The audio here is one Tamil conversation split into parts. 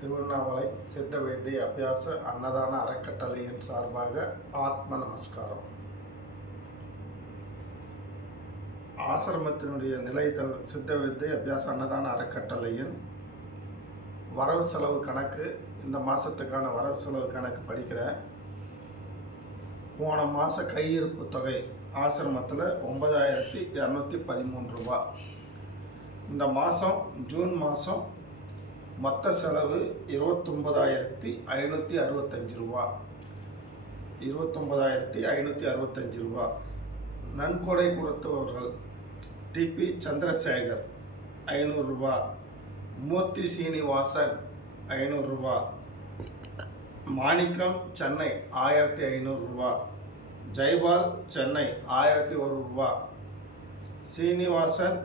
திருவண்ணாமலை சித்த வைத்திய அபியாச அன்னதான அறக்கட்டளையின் சார்பாக ஆத்ம நமஸ்காரம். ஆசிரமத்தினுடைய நிலை சித்த வைத்திய அபியாச அன்னதான அறக்கட்டளையின் வரவு செலவு கணக்கு, இந்த மாதத்துக்கான வரவு செலவு கணக்கு படிக்கிறேன். போன மாதம் கையிருப்பு தொகை ஆசிரமத்தில் 9,213 ரூபா. இந்த மாதம் ஜூன் மாதம் மொத்த செலவு 29,565 ரூபா. 29,565 ரூபா. நன்கொடை கொடுத்தவர்கள் டிபி சந்திரசேகர் 500 ரூபா, மூர்த்தி சீனிவாசன் 500 ரூபா, மாணிக்கம் சென்னை 1,500 ரூபா, ஜெய்பால் சென்னை 1,001 ரூபா, சீனிவாசன்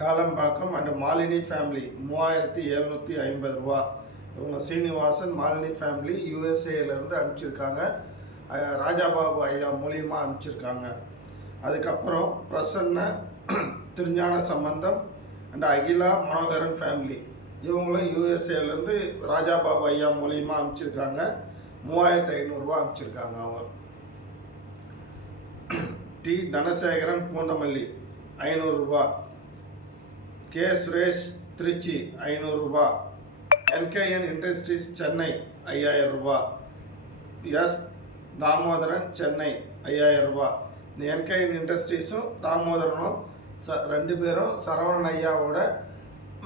காலம்பாக்கம் அண்ட் மாலினி ஃபேமிலி 3,750 ரூபா. இவங்க சீனிவாசன் மாலினி ஃபேமிலி யூஎஸ்ஏலேருந்து அனுப்பிச்சிருக்காங்க. ராஜாபாபு ஐயா மூலியமாக அனுப்பிச்சிருக்காங்க. அதுக்கப்புறம் பிரசன்ன திருஞான சம்பந்தம் அண்ட் அகிலா மனோகரன் ஃபேமிலி, இவங்களும் யூஎஸ்ஏலேருந்து ராஜாபாபு ஐயா மூலியமாக அனுப்பிச்சிருக்காங்க. 3,500 ரூபா அனுப்பிச்சிருக்காங்க. அவங்க டி தனசேகரன் பூந்தமல்லி 500 ரூபா, கே சுரேஷ் திருச்சி 500 ரூபா, என்கேஎன் இண்டஸ்ட்ரீஸ் சென்னை 5,000 ரூபா, எஸ் தாமோதரன் சென்னை 5,000 ரூபா. இந்த என்கேஎன் இண்டஸ்ட்ரீஸும் தாமோதரனும் ரெண்டு பேரும் சரவணன் ஐயாவோட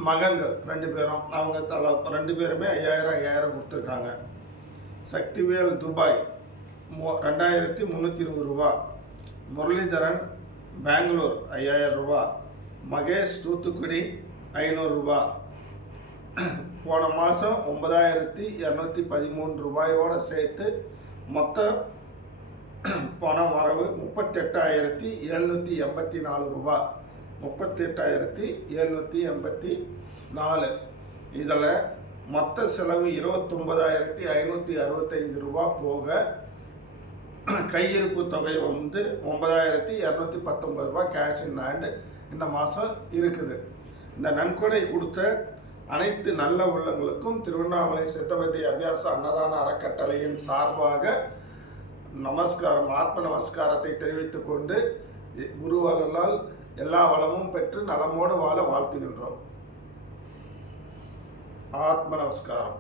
மகன்கள் 2 பேரும். அவங்க 2 பேருமே 5,000 கொடுத்துருக்காங்க. சக்திவேல் துபாய் 2,320 ரூபா, முரளிதரன் பெங்களூர் 5,000 ரூபா, மகேஷ் தூத்துக்குடி 500 ரூபா. போன மாதம் 9,213 ரூபாயோடு சேர்த்து மொத்த பண வரவு 38,784 ரூபா. 38,784. இதில் மொத்த செலவு 29,565 ரூபா போக கையிருப்பு தொகை 9,219 ரூபா கேஷ் இன் ஹேண்டு இந்த மாதம் இருக்குது. இந்த நன்கொடை கொடுத்த அனைத்து நல்ல உள்ளங்களுக்கும் திருவண்ணாமலை சித்த வைத்திய அபியாச அன்னதான அறக்கட்டளையின் சார்பாக நமஸ்காரம், ஆத்ம நமஸ்காரத்தை தெரிவித்துக் கொண்டு குருவாளால் எல்லா வளமும் பெற்று நலமோடு வாழ வாழ்த்துகின்றோம். ஆத்ம நமஸ்காரம்.